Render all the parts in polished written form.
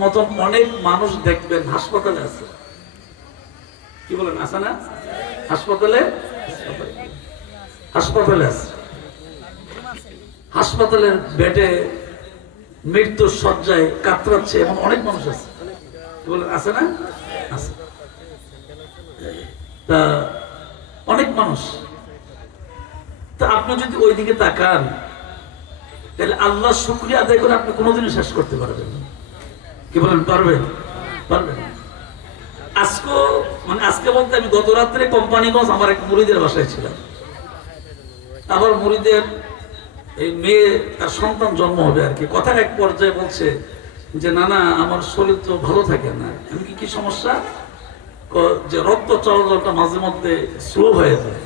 মতন অনেক মানুষ দেখবেন হাসপাতালে আছে। কি বলেন, আছে না? হাসপাতালে হাসপাতালে আছে, হাসপাতালের বেডে মৃত্যুর শয্যায় কাতরাচ্ছে এমন অনেক মানুষ আছে। কি বলেন, আছে না? আছে। তা অনেক মানুষ, তা আপনি যদি ওই দিকে তাকান তাহলে আল্লাহ শুকরিয়া আদায় করে আপনি কোনোদিনই শেষ করতে পারবেন না। কি বলেন, পারবেন? পারবেন। আজকে বলতে আমি গত রাত্রে কোম্পানিগঞ্জ আমার এক মুরিদের বাসায় ছিলাম। আবার মুরিদের এই মেয়ে, তার সন্তান জন্ম হবে আর কি। কথার এক পর্যায়ে বলছে যে না না, আমার শরীর তো ভালো থাকে না। আমি কি সমস্যা? যে রক্ত চলাচলটা মাঝে মধ্যে স্লো হয়ে যায়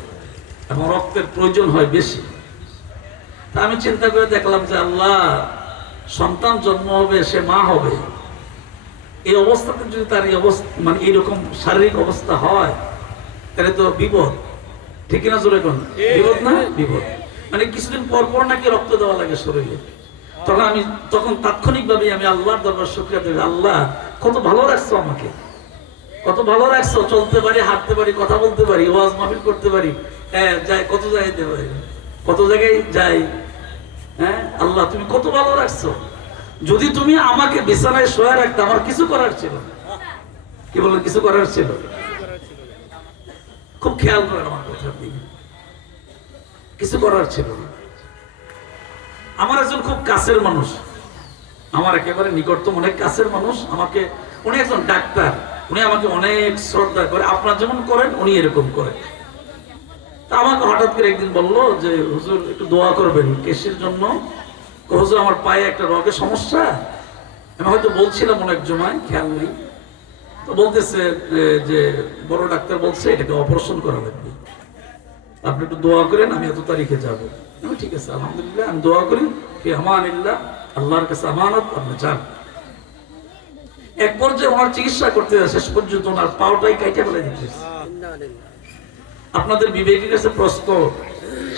এবং রক্তের প্রয়োজন হয় বেশি। তা আমি চিন্তা করে দেখলাম যে আল্লাহ, সন্তান জন্ম হবে, সে মা হবে, এই অবস্থাতে যদি তার এই অবস্থা এইরকম শারীরিক অবস্থা হয় তাহলে তো বিপদ। ঠিক না? জোরে কোন বিপদ না? বিপদ। কিছুদিন পর পর নাকি রক্ত দেওয়া লাগে শরীরে। তখন তাৎক্ষণিকভাবে আমি আল্লাহর দরবার শুকরিয়া দেব, আল্লাহ কত ভালো রাখছো আমাকে, কত ভালো রাখছো, চলতে পারি, হাঁটতে পারি, কথা বলতে পারি, ওয়াজ মাহফিল করতে পারি, হ্যাঁ যাই, কত জায়গায় যেতে পারি, কত জায়গায় যাই। হ্যাঁ আল্লাহ, তুমি কত ভালো রাখছো। যদি তুমি আমাকে বিছানায় শোয়া রাখতে, আমার কিছু করার ছিল। কি বলেন, কিছু করার ছিল? খুব খেয়াল করেন আমার কথার দিকে। কিছু করার ছিল না। আমার একজন খুব কাছের মানুষ, আমার একেবারে নিকটতম অনেক কাছের মানুষ, আমাকে, উনি একজন ডাক্তার, উনি আমাকে অনেক শ্রদ্ধা করে, আপনার যেমন করেন উনি এরকম করেন। তা আমাকে হঠাৎ করে একদিন বললো যে হুজুর একটু দোয়া করবেন কেসের জন্য। হুজুর আমার পায়ে একটা রগের সমস্যা, আমি হয়তো বলছিলাম অনেক জমায়, খেয়াল নেই। তো বলতেছে যে বড় ডাক্তার বলছে এটাকে অপারেশন করা লাগবে, আপনি একটু দোয়া করেন, আমি এত তারিখে যাবো। আমি ঠিক আছে, আলহামদুলিল্লাহ, আমি দোয়া করি, আমানিল্লাহ, আল্লাহর কাছে আমানত, আপনি যান। এক পর্যায়ে ওনার চিকিৎসা করতে শেষ পর্যন্ত ওনার পাওটাই কাইটে ফেলে দিতেছে। আপনাদের বিবেকের কাছে প্রশ্ন,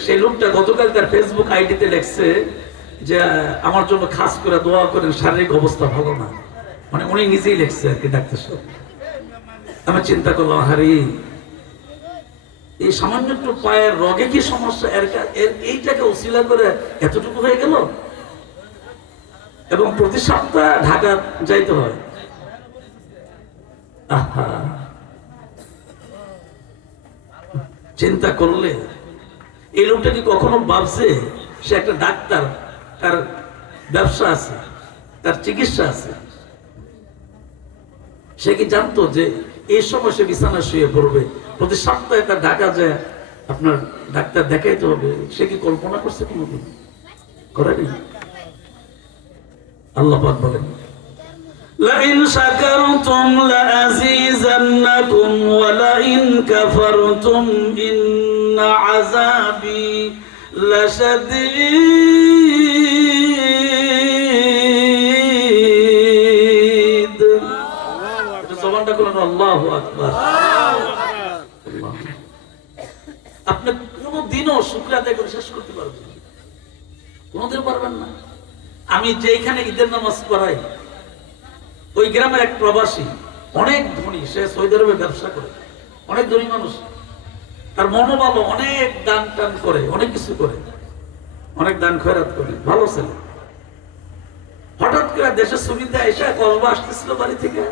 সেই লোকটা গতকাল তার ফেসবুক আইডিতে লেখছে যে আমার জন্য খাস করে দোয়া করেন, শারীরিক অবস্থা ভালো না। উনি নিজেই লেখছে আর কি, ডাক্তার সাহেব। আমি চিন্তা করলাম, হারি এই সামান্য একটু পায়ের রগে কি সমস্যা, এইটাকে উসিলা করে এতটুকু হয়ে গেল। এবং প্রতি সপ্তাহ ঢাকা যাইতে হয়। আহা, চিন্তা করলে এই লোকটা কি কখনো ভাবছে সে একটা ডাক্তার, তার ব্যবসা আছে, তার চিকিৎসা আছে? সে কি জানতো যে এই সময় সে বিছানায় শুয়ে পড়বে, প্রতি সপ্তাহে তার ঢাকা যায় আপনার ডাক্তার দেখাইতে হবে? সে কি কল্পনা করছে কোনোদিন? করেনি। আল্লাহ পাক বলেন, লাইন শাকারতুম লাযীযান্নাকুম ওয়া লাইন কাফারতুম ইন্না আযাবি লাশাদীদ। এটা জবানটা করেন আল্লাহু আকবার। আপনি কোনদিনও শুকরিয়া আদায় করে শেষ করতে পারবেন না, কোনদিন পারবেন না। আমি যেখানে ঈদের নামাজ পড়াই, ওই গ্রামের এক প্রবাসী, অনেক ধনী, সে সৌদি আরবে ব্যবসা করে, অনেক ধনী মানুষ, তার মনোবল, অনেক দান টান করে, অনেক কিছু করে, অনেক দান খয়রাত করে, ভালো ছেলে। হঠাৎ করে দেশের সুবিধা এসে কসবা আসতেছিল বাড়ি থেকে,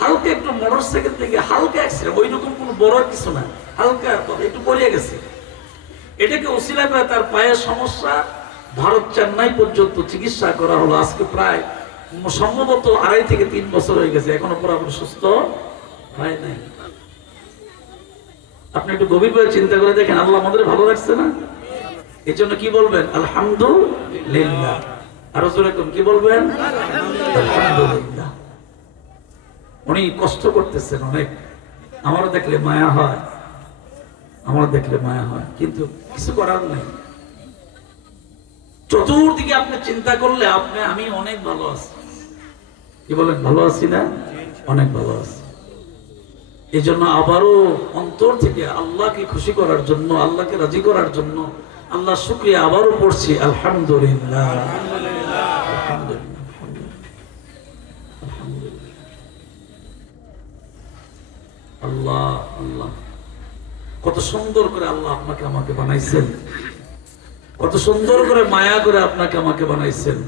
হালকা একটু মোটর সাইকেল থেকে হালকা অ্যাক্সিডেন্ট, ওই রকম কোনো বড় কিছু না, হালকা একটু পড়ে গেছে। এটাকে উসিলা করে তার পায়ের সমস্যা ভারত চেন্নাই পর্যন্ত চিকিৎসা করা হলো। আজকে প্রায় সম্ভবত 2.5 থেকে 3 বছর হয়ে গেছে, এখনো পুরোপুরি সুস্থ হয় নাই। আপনি একটু গভীরভাবে চিন্তা করে দেখেন, আল্লাহ আমাদের ভালো রাখছে না? এই জন্য কি বলবেন? আলহামদুলিল্লাহ। আরো জোরে কি বলবেন? আলহামদুলিল্লাহ। উনি কষ্ট করতেছেন অনেক, আমারও দেখলে মায়া হয়, আমার দেখলে মায়া হয়, কিন্তু কিছু করার নেই। চতুর্দিকে আপনি চিন্তা করলে আমি অনেক ভালো আছি। কি বলেন, ভালো আছি না? অনেক ভালো আছি। এই জন্য আবারও অন্তর থেকে আল্লাহকে খুশি করার জন্য, আল্লাহকে রাজি করার জন্য আল্লাহ শুকরিয়া আবারও পড়ছি, আলহামদুলিল্লাহ। আল্লাহ আল্লাহ, কত সুন্দর করে আল্লাহ আপনাকে আমাকে বানাইছেন, কত সুন্দর করে মায়া করে আপনাকে আমাকে বানাইছেন,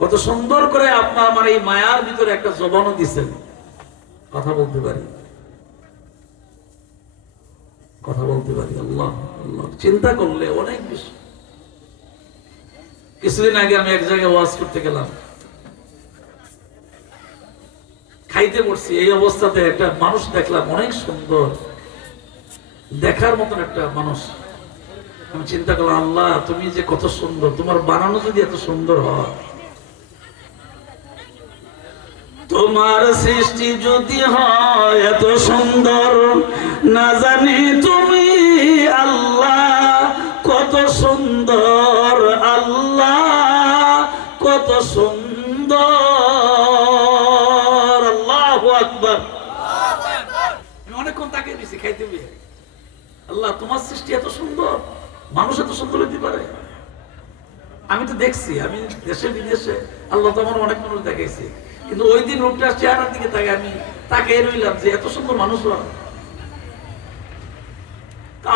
কত সুন্দর করে আপনার আমার এই মায়ার ভিতরে একটা জবানও দিচ্ছেন, কথা বলতে পারি, কথা বলতে পারি। আল্লাহ আল্লাহ, চিন্তা করলে অনেক বেশি। কিছুদিন আগে আমি এক জায়গায় ওয়াজ করতে গেলাম, খাইতে পড়ছি, এই অবস্থাতে একটা মানুষ দেখলাম অনেক সুন্দর, দেখার মতন একটা মানুষ। আমি চিন্তা করলাম, আল্লাহ তুমি যে কত সুন্দর, তোমার বানানো যদি এত সুন্দর হয়, তোমার সৃষ্টি যদি হয় এত সুন্দর, না জানি তুমি আল্লাহ কত সুন্দর, আল্লাহ কত সুন্দর। আল্লাহু আকবার। আমি অনেকক্ষণ তাকিয়ে দিছি খাইতে গিয়ে, আল্লাহ তোমার সৃষ্টি এত সুন্দর, মানুষ এত সুন্দর হতে পারে। আমি তো দেখছি, আমি দেশে বিদেশে আল্লাহ তো আমার অনেক মানুষ দেখাইছি, কিন্তু ওই দিন লোকটার চেহারার দিকে তাকে আমি তাকে রইলাম যে এত সুন্দর মানুষ হয়।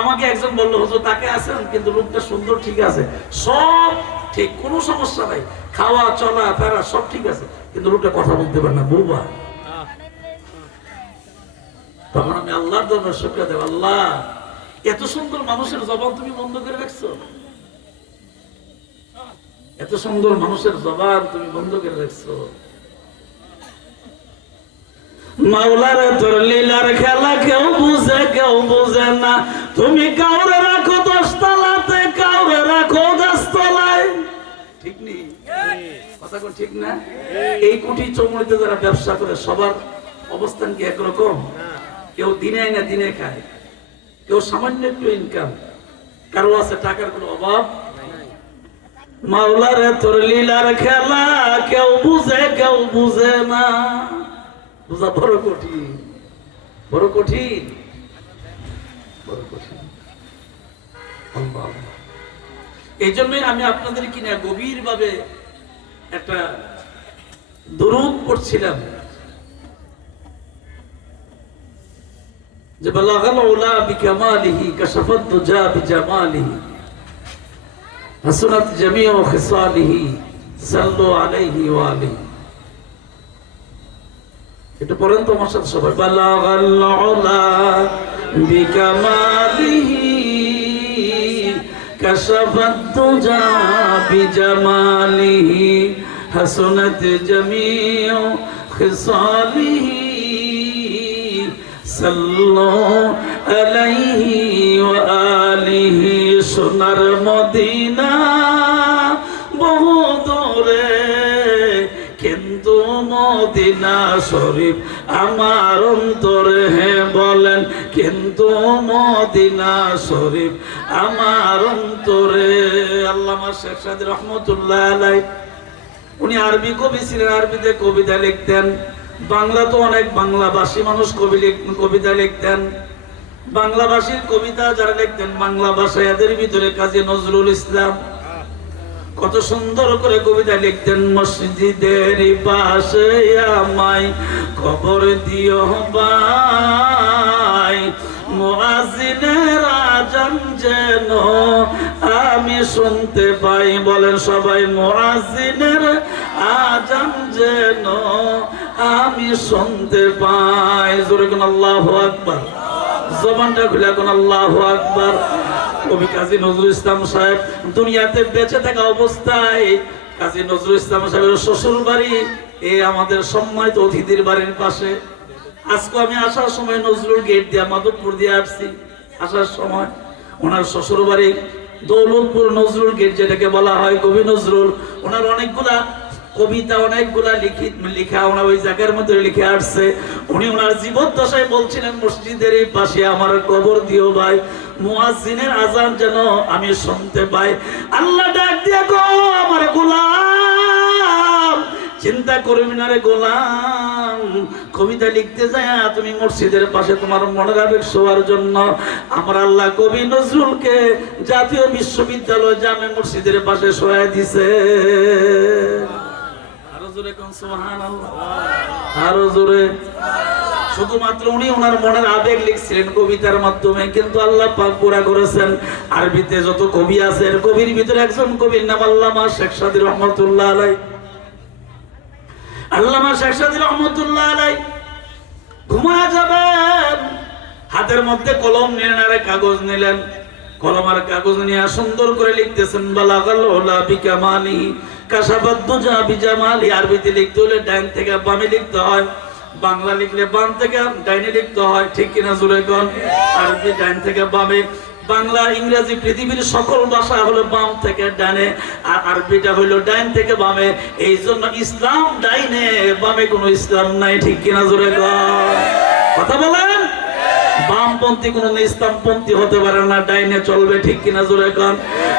আমাকে একজন বললো, হুজুর তাকে আছেন কিন্তু লোকটা সুন্দর, ঠিক আছে, সব ঠিক, কোনো সমস্যা নাই, খাওয়া চলা ফেরা সব ঠিক আছে, কিন্তু লোকটা কথা বলতে পারে না, বোবা। তখন আমি আল্লাহর দরবারে শুকরিয়া দেব, আল্লাহ এত সুন্দর মানুষের জবান তুমি বন্ধ করে রাখছো, এত সুন্দর মানুষের জবান তুমি বন্ধ করে রাখছো। মাওলার তোর লীলার খেলা কেউ বুঝে না, তুমি কাউরে রাখো 10 তলাতে, কাউরে রাখো 10 তলায়, ঠিক নেই কথা কোন ঠিক না? এই কুটি চৌমুড়িতে যারা ব্যবসা করে সবার অবস্থান কি একরকম? কেউ দিনে না দিনে খায়, কেউ সামান্য একটু ইনকাম, কারো আছে টাকার কোনো অভাব। মাওলার তোর লীলার খেলা কেউ বুঝে না, বুঝা বড় কঠিন, বড় কঠিন, বড় কঠিন। এই জন্যই আমি আপনাদের কিনা গভীর ভাবে একটা দরুদ পড়ছিলাম যে বালাগাল উলা বিকামালিহি কাশাফাত দুজা বিজামালিহি হাসনাত জামিউ খিসালিহি সাল্লু আলাইহি ওয়া আলিহি। এটা পড়েন তো আমার সাথে সবাই, বালাগাল উলা বিকামালিহি কাশাফাত দুজা বিজামালিহি হাসনাত জামিউ খিসালিহি সাল্লু আলাইহি ওয়া আলিহি। সোনার মদিনা বহু দূরে, কিন্তু মদিনা শরীফ আমার অন্তরে, হে বলেন কিন্তু মদিনা শরীফ আমার অন্তরে। আল্লামা শেখ সাদী রহমতুল্লাহ আলাইহি, উনি আরবি কবি ছিলেন, আরবিতে কবিতা লিখতেন। বাংলা তো অনেক বাংলাভাষী মানুষ কবিতা লিখতেন। বাংলাভাষীর কবিতা যারা লিখতেন বাংলা ভাষায়, এদের ভিতরে কাজী নজরুল ইসলাম কত সুন্দর করে কবিতা লিখতেন। মসজিদের পাশে আমায় খবর দিও ভাই, মুয়াজ্জিনের আযান যেন আমি শুনতে পাই। বলেন সবাই, মুয়াজ্জিনের আযান যেন আমি শুনতে পাই। জোরে কোন আল্লাহু আকবার, জবানটা খুলে কোন আল্লাহু আকবার। কবি কাজী নজরুল ইসলাম সাহেব দুনিয়াতে বেঁচে থাকা অবস্থায়, কাজী নজরুল ইসলাম সাহেবের শ্বশুর বাড়ি এই আমাদের সম্মানিত অতিথির বাড়ির পাশে। আজকে আমি আসার সময় নজরুল গেট দিয়ে মাধবপুর দিয়ে আসছি, আসার সময় ওনার শ্বশুর বাড়ি দৌলতপুর নজরুল গেট, যেটাকে বলা হয় কবি নজরুল। ওনার অনেকগুলা কবিতা, অনেকগুলা লিখা ওনার ওই জায়গার মধ্যে লিখে আসছে। উনি ওনার জীবদ্দশায় বলছিলেন, মসজিদের এই পাশে আমার কবর দিও ভাই, মুয়াজ্জিনের আযান যেন আমি শুনতে পাই। আল্লাহ ডাক দিয়া গো আমার গোলাম, চিন্তা করবি না রে গোলাম, কবিতা লিখতে যায় তুমি মসজিদের পাশে তোমার মনের আবেগ শোয়ার জন্য আমার আল্লাহ কবি নজরুলকে জাতীয় বিশ্ববিদ্যালয় জামে মসজিদের পাশে শোয়ায় দিছে। আরো জোরে কোন সুবহানাল্লাহ, আরো জোরে। শুধুমাত্র উনি ওনার মনের আবেগ লিখছিলেন কবিতার মাধ্যমে, কিন্তু আল্লাহ পাক পুরা করেছেন। আরবিতে যত কবি আছে কবির ভিতরে একজন কবির নাম আল্লামা শেখ সাদী রহমাতুল্লাহ আলাইহি। আল্লামা শেখ সাদী রহমাতুল্লাহ আলাইহি ঘুমায় যাবেন, হাতের মধ্যে কলম নিলেন আর কাগজ নিলেন, কলম আর কাগজ নিয়ে সুন্দর করে লিখতেছেন বালাগাল উলা বিকামালি কাশাফাত দুজা বিজামালি। আরবিতে লিখতে হলে ডান থেকে বামে লিখতে হয়, বাংলা লিখলে বাম থেকে ডাইনে লিখতে হয়, ঠিক কিনা জোরে কোন? আরবি ডান থেকে বামে, বাংলা ইংরেজি পৃথিবীর সকল ভাষা হলো বাম থেকে ডানে, আর আরবিটা হলো ডাইন থেকে বামে। এই জন্য ইসলাম ডাইনে, বামে কোনো ইসলাম নাই, ঠিক কিনা জোরে কোন? কথা বলেন। বামপন্থী কোন ইসলামপন্থী হতে পারে না, ডাইনে চলবে, ঠিক কিনা জোরে কোন?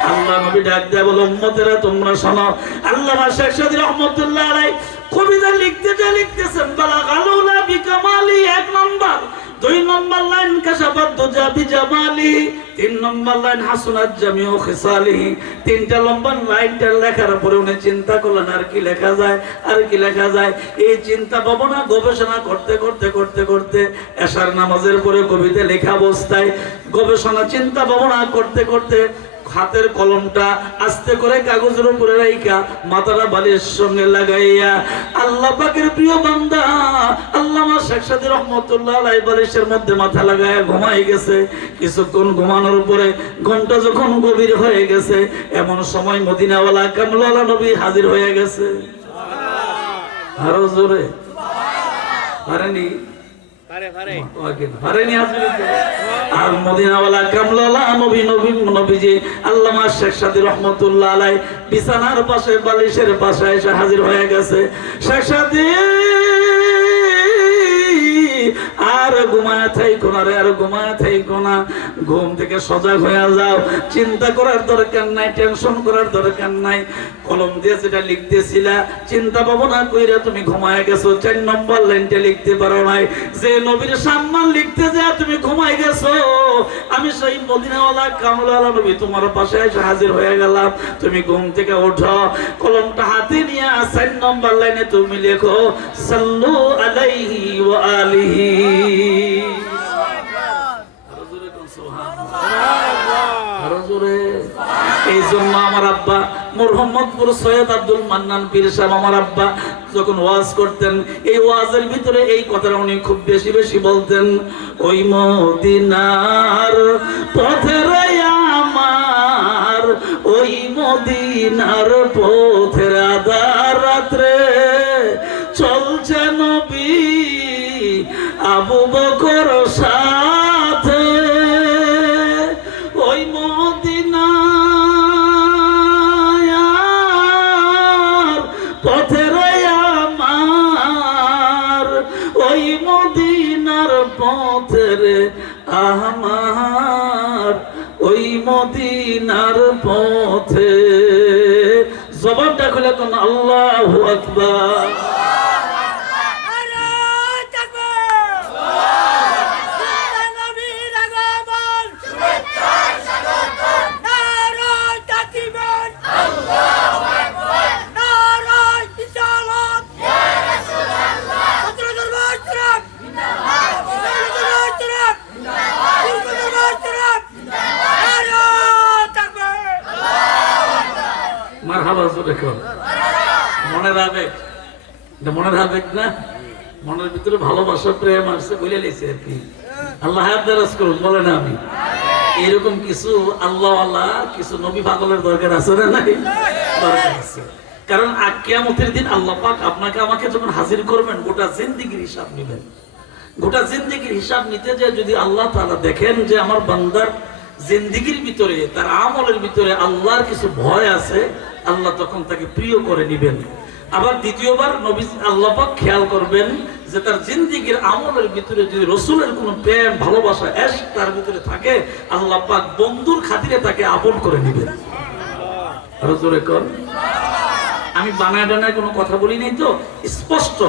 আল্লাহ নবী ডাক দেয় বলে উম্মতেরা তোমরা শোনো। আল্লামা শেখ সাদী রহমাতুল্লাহ আলাইহি কবিতা লিখতেছেন বালাগাল উলা বিকামালি, 1 নম্বর। 2 নম্বর লাইন কাশাফাত দুজা বিজামালি, 3 নম্বর লাইন হাসনাত জামিউ খিসালি। 3টা লম্বা লাইনটা লেখার পরে উনি চিন্তা করলেন আর কি লেখা যায়, আর কি লেখা যায়। এই চিন্তা ভাবনা গবেষণা করতে করতে করতে করতে এশার নামাজের পরে কবিতা লেখা অবস্থায় গবেষণা চিন্তা ভাবনা করতে করতে হাতের কলমটা আস্তে করে কাগজের উপরে রাইখা মাথাটা বালির সঙ্গে লাগাইয়া আল্লাহ পাকের প্রিয় বান্দা আল্লামা শেখ সাদী রহমাতুল্লাহ আলাইহি বালিশের মধ্যে মাথা লাগায়া ঘুমাই গেছে। কিছুক্ষণ ঘুমানোর পরে ঘন্টা যখন গভীর হয়ে গেছে, এমন সময় মদিনাওয়ালা কামলাওয়ালা নবী হাজির হয়ে গেছে। আরো জোরে পারেনি? আর মদিনাওয়ালা কামলাওয়ালা নবীজি আল্লামা শেখ সাদী রহমাতুল্লাহ আলাইহি বিছানার পাশে বালিশের পাশে এসে হাজির হয়ে গেছে। শেখ সাদী আর ঘুমায় থাইকো না রে, আর ঘুমায় থাইকো না, ঘুম থেকে সজাগ হয়ে যাও, চিন্তা করার দরকার নাই, টেনশন করার দরকার নাই। কলম দিয়ে যেটা লিখতেছিলা চিন্তা ভাবনা কইরা তুমি ঘুমায় গেছো, 4 নম্বর লাইনটা লিখতে পারো নাই। যে নবীর সম্মান লিখতে যা তুমি ঘুমায় গেছো, আমি সেই মদিনাওয়ালা কামলাওয়ালা নবী তোমার পাশে এসে হাজির হয়ে গেলাম। তুমি ঘুম থেকে ওঠো, কলমটা হাতে নিয়ে 4 নম্বর লাইনে তুমি লেখো সাল্লু আলাইহি ওয়া আলিহি। এই জন্য আমার আব্বা মোহাম্মদপুর সৈয়দ আব্দুল মান্নান পীর সাহেব আমার আব্বা যখন ওয়াজ করতেন, এই ওয়াজের ভিতরে এই কথাটা উনি খুব বেশি বেশি বলতেন, ওই মদিনার পথের আমার, ওই মদিনার পথের আধার রাত্রে চলছে নবী আবু বকর সাথে, ওই মদিনার পথের আমার, ওই মদিনার পথের আমার, ওই মদিনার পথে। জবাবটা খুলে কোন আল্লাহু আকবার। মনের আবেগ, মনের আবেগ না, মনের ভিতরে ভালোবাসা প্রেম আসছে বলে লেছে আর কি। আল্লাহ হায়াত দারাজ করুন, বলে না আমি এরকম কিছু আল্লাহ আল্লাহ কিছু নবী পাগলের দরকার আছে না? নাই, দরকার আছে। কারণ কিয়ামতের দিন আল্লাহ পাক আপনাকে আমাকে যখন হাজির করবেন, গোটা জিন্দেগির হিসাব নেবেন। গোটা জিন্দেগির হিসাব নিতে যে যদি আল্লাহ তাআলা দেখেন যে আমার বান্দার জিন্দেগির ভিতরে তার আমলের ভিতরে আল্লাহর কিছু ভয় আছে, আল্লাহ তখন তাকে প্রিয় করে নেবেন। আবার দ্বিতীয়বার নবী আল্লাহ পাক খেয়াল করবেন যে তার জিন্দেগির আমলের ভিতরে যদি রাসূলের কোনো প্রেম ভালোবাসা ইশক তার ভিতরে থাকে, আল্লাহ পাক বন্ধুর খাতিরে তাকে আপন করে নেবেন। আর জোরে কোন, আমি বানায় ডানায় কোনো কথা বলি নাই তো, স্পষ্ট।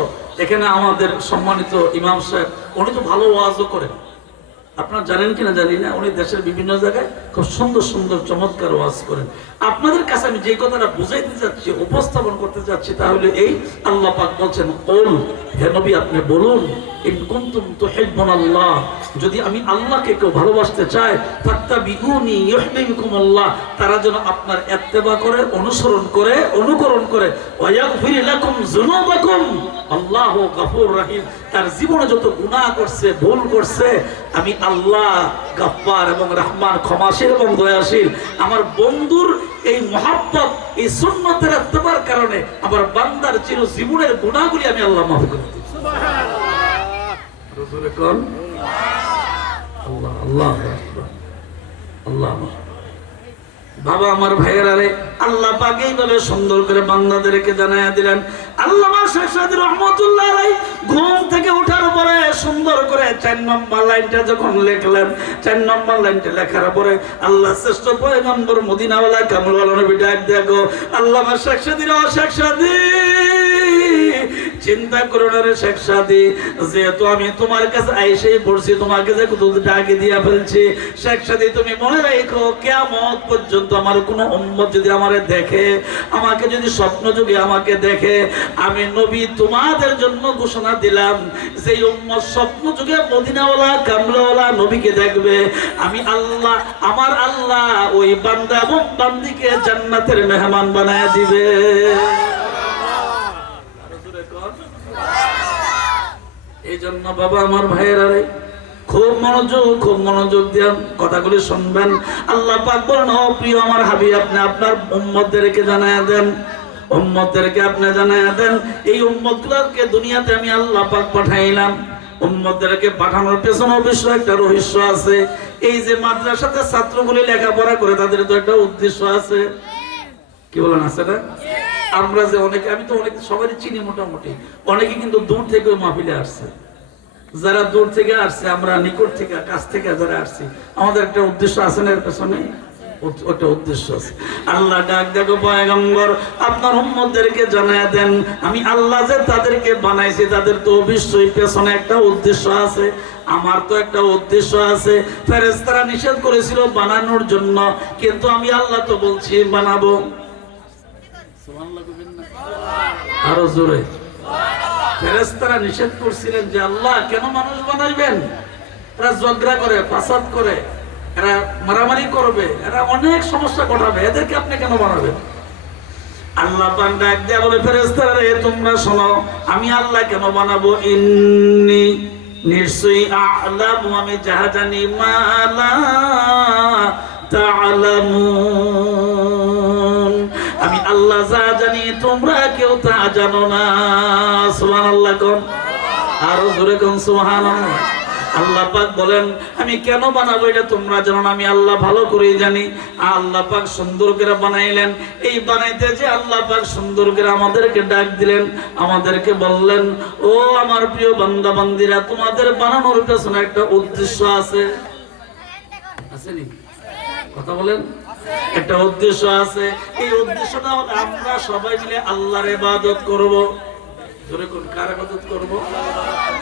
এখানে আমাদের সম্মানিত ইমাম সাহেব উনি তো ভালো ওয়াজও করেন, আপনারা জানেন কিনা জানি না, উনি দেশের বিভিন্ন জায়গায় খুব সুন্দর সুন্দর চমৎকার ওয়াজ করেন। আপনাদের কাছে আমি যে কথাটা বুঝাইতে যাচ্ছি, উপস্থাপন করতে যাচ্ছি, তাহলে এই আল্লাহ পাক বলছেন, কুল, হে নবী আপনি বলুন, ইন কুনতুম তুহিব্বুনাল্লাহ, যদি আমি আল্লাহকে কেউ ভালোবাসতে চায়, ফাত্তাবিউনি ইউহিব্বুকুমুল্লাহ, তারা যেন আপনার ইত্তেবা করে, অনুসরণ করে, অনুকরণ করে, ওয়া ইয়াগফির লাকুম যুনুবাকুম, আল্লাহু গফুর রহিম, তার জীবনে যত গুনাহ করছে, ভুল করছে, আমি আল্লাহ গফফার এবং রহমান, ক্ষমাশীল এবং দয়াশীল। আমার বন্ধুর এই মহব্বত, এই সুন্নতের ইত্তেবার কারণে আমার বান্দার চির জীবনের গুনাহগুলি আমি আল্লাহ মাফ করে দিই। সুবহানাল্লাহ, রাসূলে কোন আল্লাহ, আল্লাহু আকবার, আল্লাহ। বাবা আমার ভাইয়েরা রে, আল্লাহ পাক এইভাবে সুন্দর করে বান্দাদেরকে জানায়া দিলেন। আল্লামা শেখ সাদী রহমাতুল্লাহ আলাইহি ঘুম থেকে ওঠার পরে সুন্দর করে 4 নম্বর লাইনটা যখন লিখলেন, 4 নম্বর লাইনটা লেখার পরে আল্লাহ শ্রেষ্ঠ পয়গম্বর মদিনাওয়ালা কামরওয়ালা নবী ডাক দেখো, আল্লামা শেখ সাদী, শেখ সাদী চিন্তা করো না রে শেখ সাদী, যেহেতু আমি তোমার কাছে আইসেই পড়ছি, তোমাকে যে কত ডাকে দিয়া ফেলছি, শেখ সাদী তুমি মনে রাখো, কিয়ামত পর্যন্ত আমার কোনো উম্মত যদি আমারে দেখে, আমাকে যদি স্বপ্ন যুগে আমাকে দেখে, আমি নবী তোমাদের জন্য ঘোষণা দিলাম, যে উম্মত স্বপ্ন যুগে মদিনাওয়ালা কামলাওয়ালা নবীকে দেখবে, আমি আল্লাহ, আমার আল্লাহ ওই বান্দা এবং বান্দিকে জান্নাতের মেহমান বানায় দিবে। এই জন্য বাবা আমার ভাইয়েরা রে, খুব মনোযোগ দিয়ে কথাগুলি শুনবেন। আল্লাহ পাক বলেন, ও প্রিয় আমার হাবিব, আপনি আপনার উম্মতদেরকে জানায়া দেন, উম্মতদেরকে আপনি জানায়া দেন, এই উম্মতগুলোকে দুনিয়াতে আমি আল্লাহ পাক পাঠাইলাম। উম্মতদেরকে পাঠানোর পেছনে অবশ্য একটা রহস্য আছে। এই যে মাদ্রাসাতে ছাত্রগুলি লেখাপড়া করে, তাদের তো একটা উদ্দেশ্য আছে, কি বলেন, আছে না? আমরা যে অনেকে, আমি তো অনেক সবারই চিনি মোটামুটি, অনেকে কিন্তু দূর থেকে ওই মাহফিলে আসছে। যারা দূর থেকে আসছে, আমরা নিকট থেকে, কাছ থেকে যারা আসছি, আমাদের একটা উদ্দেশ্য আছে না, এর পেছনে একটা উদ্দেশ্য আছে। আল্লাহ ডাক দেখো, পয়গম্বর আপনার উম্মতদেরকে জানায়া দেন, আমি আল্লাহ যে তাদেরকে বানাইছি, তাদের তো অবশ্যই পেছনে একটা উদ্দেশ্য আছে, আমার তো একটা উদ্দেশ্য আছে। ফেরেশতারা নিষেধ করেছিল বানানোর জন্য, কিন্তু আমি আল্লাহ তো বলছি বানাবো। আরো জোরে। ফেরেশতারা নিষেধ করছিলেন যে আল্লাহ কেন মানুষ বানাইবেন, এরা ঝগড়া করে, ফাসাদ করে, এরা মারামারি করবে, এরা অনেক সমস্যা ঘটাবে, এদেরকে আপনি কেন বানাবেন? আল্লাহ পাক ডাক দেয়া বলে, ফেরেশতারা রে তোমরা শোনো, আমি আল্লাহ কেন বানাবো, ইন্নী নিশ্চয়ই আ'লামু, আমি যাহা জানি, মা লা তা'লামুন, আমি আল্লাহ যা জানি তোমরা কেউ তা জানো না। সুবহানাল্লাহ কোন, আরো জোরে কোন সুবহানাল্লাহ। আল্লাহ পাক বলেন, আমি কেন বানাবো এটা তোমরা জানো না, আমি আল্লাহ ভালো করেই জানি। আল্লাহ পাক সুন্দর করে বানাইলেন, এই বানাইতে যে আল্লাহ পাক সুন্দর করে আমাদেরকে ডাক দিলেন, আমাদেরকে বললেন, ও আমার প্রিয় বান্দা বান্দিরা, তোমাদের বানানোর পেছনে একটা উদ্দেশ্য আছে, আসেনি? কথা বলেন, একটা উদ্দেশ্য আছে। এই উদ্দেশ্যটা আমরা সবাই মিলে আল্লাহর ইবাদত করব। জোরে কোন, কার ইবাদত করব?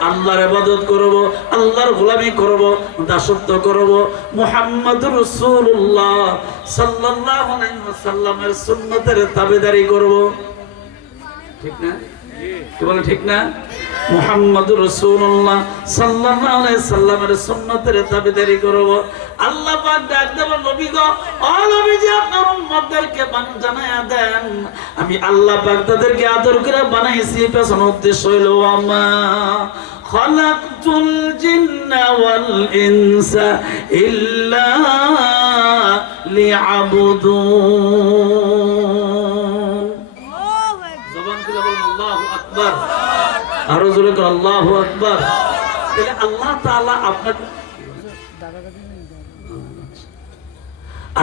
আল্লাহর ইবাদত করব, আল্লাহর গোলামি করব, দাসত্ব করব, মুহাম্মদুর রাসূলুল্লাহ সাল্লাল্লাহু আলাইহি ওয়াসাল্লামের সুন্নতের তাবেদারি করব। ঠিক না? কি বলে ঠিক না? মুহাম্মদুর রাসূলুল্লাহ সাল্লাল্লাহু আলাইহি সাল্লামের সুন্নতের তাবেদারি করব। আল্লাহ পাক ডাক দেব, নবী গো, ও নবীজি আপনার উম্মতদেরকে জানায়া দেন, আমি আল্লাহ পাক তাদেরকে আদর করে বানাইছি, পেছনে উদ্দেশ্য হইল, আমা খালাকতুল জিন্না ওয়াল ইনসা ইল্লা লিয়াবুদুন। জবান খুলে বলুন আল্লাহু আকবার, আরো জোরে করে আল্লাহু আকবার। তাহলে আল্লাহ তাআলা আপনাকে,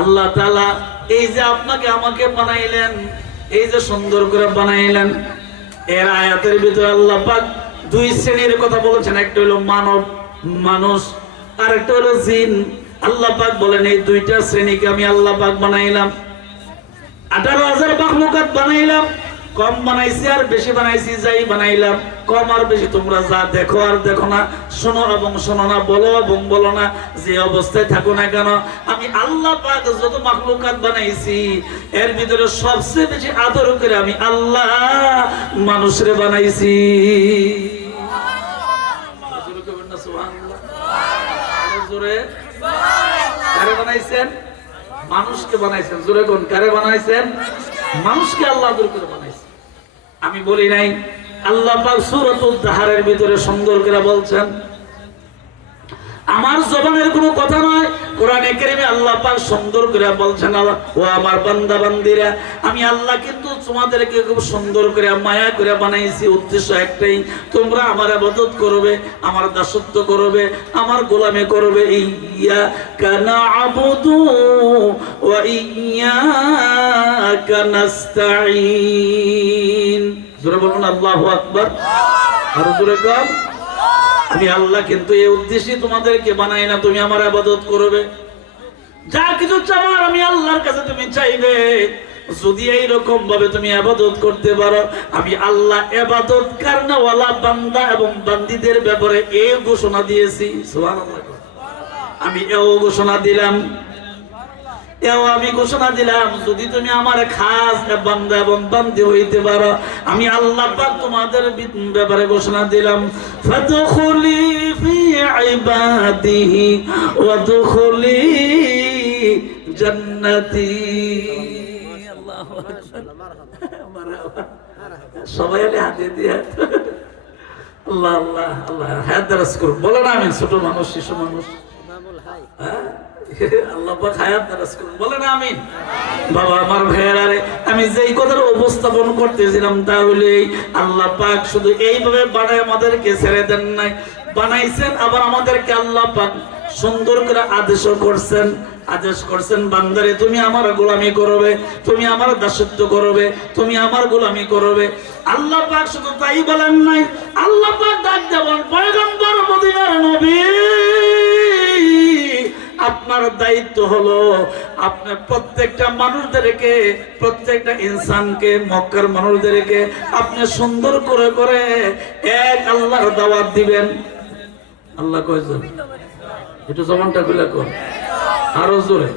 আল্লাহ তাআলা এই যে আপনাকে আমাকে বানাইলেন, এই যে সুন্দর করে বানাইলেন, এর আয়াতের ভিতরে আল্লাহ পাক দুই শ্রেণীর কথা বলেছেন, একটা হলো মানব মানুষ, আর একটা হলো জিন। আল্লাহ পাক বলেন, এই দুইটা শ্রেণীকে আমি আল্লাহ পাক বানাইলাম, 18,000 মাখলুকাত বানাইলাম, কম বানাইছি আর বেশি বানাইছি, যাই বানাইলাম কম আর বেশি তোমরা যা দেখো আর দেখো না, শোনো এবং শোনো না, বলো এবং বলো না, যে অবস্থায় থাকো না কেন, আমি আল্লাহ পাক যত মাখলুকাত বানাইছি এর ভিতরে সবচেয়ে বেশি আদর করে আমি আল্লাহ মানুষরে বানাইছি। কারে বানাইছেন? মানুষকে বানাইছেন। জোরে কোন কারে বানাইছেন? মানুষকে আল্লাহ আদর করে বানাইছেন। আমি বলি নাই। আল্লাহ পাক সূরাতুল দাহরের ভিতরে সুন্দর করে বলছেন, আমার জবানের কোনো কথা নয়, কোরআনে কারিমে আল্লাহ পাক সুন্দর করে বলছেন, ও আমার বান্দা বান্দিরা, আমি আল্লাহ কিন্তু তোমাদেরকে খুব সুন্দর করে মায়া করে বানাইছি। উদ্দেশ্য একটাই, তোমরা আমার ইবাদত করবে, আমার দাসত্ব করবে, আমার গোলামি করবে। ইয়্যাকা না'বুদু ওয়া ইয়্যাকা নাস্তাঈন। জোরে বলুন আল্লাহু আকবার। আর জোরে বল, আমি আল্লাহ কিন্তু এই উদ্দেশ্যে তোমাদেরকে বানাই না তুমি আমার ইবাদত করবে। যা কিছু চাওয়ার আমি আল্লাহর কাছে তুমি চাইবে। যদি এই রকম ভাবে তুমি ইবাদত করতে পারো, আমি আল্লাহ ইবাদত করনেওয়ালা বান্দা এবং বান্দীদের ব্যাপারে এই ঘোষণা দিয়েছি। সুবহানাল্লাহ। আমি এই ঘোষণা দিলাম, আমি ঘোষণা দিলাম, যদি তুমি আমার খাস বান্দা এবং বান্দী হইতে পারো, আমি আল্লাহ পাক তোমাদের ব্যাপারে ঘোষণা দিলাম, ফাদখুলি ফি ইবাদিহি ওয়াদখুলি জান্নাতি। আল্লাহু আকবার। সবাই হাতে দিয়ে আল্লাহ আল্লাহ আল্লাহ হাত দারাজ করুন। বলে না, আমি ছোট মানুষ, শিশু মানুষ, আল্লাহ পাক হায়াত দারাজ করুন। বলে না আমিন। বাবা আমার ভাইয়েরা, আমি যেই কথার উপস্থাপন করতেছিলাম তা হলো আল্লাহ পাক শুধু এইভাবে বানায় আমাদেরকে ছেড়ে দেন নাই, বানাইছেন, আবার আমাদেরকে আল্লাহ পাক সুন্দর করে আদেশ করছেন, বান্দারে তুমি আমার গোলামি করবে, তুমি আমার দাসত্ব করবে, তুমি আমার গোলামি করবে। আল্লাহ পাক শুধু তাই বলেন নাই, আল্লাহ পাক ডাক দেবেন, পয়গম্বর মদিনার নবী, আপনার দায়িত্ব হলো আপনি প্রত্যেকটা মানুষদেরকে, প্রত্যেকটা ইনসানকে, মক্কার মানুষদেরকে আপনি সুন্দর করে করে এক আল্লাহর দাওয়াত দিবেন। আল্লাহ কয়জন? একটু জবানটা খুলে কর, আরো জোরে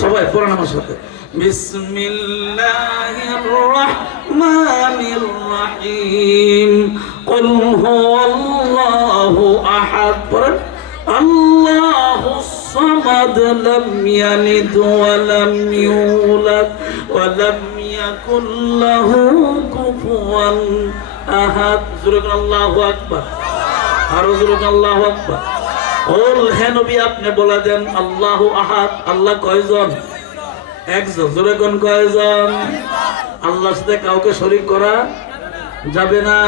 সবাই পড়েন আমার সাথে। বিসমিল্লাহির রাহমানির রাহিম। কুল হুয়াল্লাহু আহাদ। পড়েন। আল্লাহুস সামাদ, লাম ইয়ালিদ ওয়া লাম ইউলাদ ওয়া লাম ইয়াকুল লাহু কুফুয়ান আহাদ। জোরে বলুন আল্লাহু আকবার। আরো জোরে বলুন আল্লাহু আকবার। ওল হে নবী, আপনি বলে দেন আল্লাহু আহাদ। আল্লাহ কয়জন? একজন। জোরে কোন কয়জন? আল্লাহর সাথে কাউকে শরীক করা যাবে না।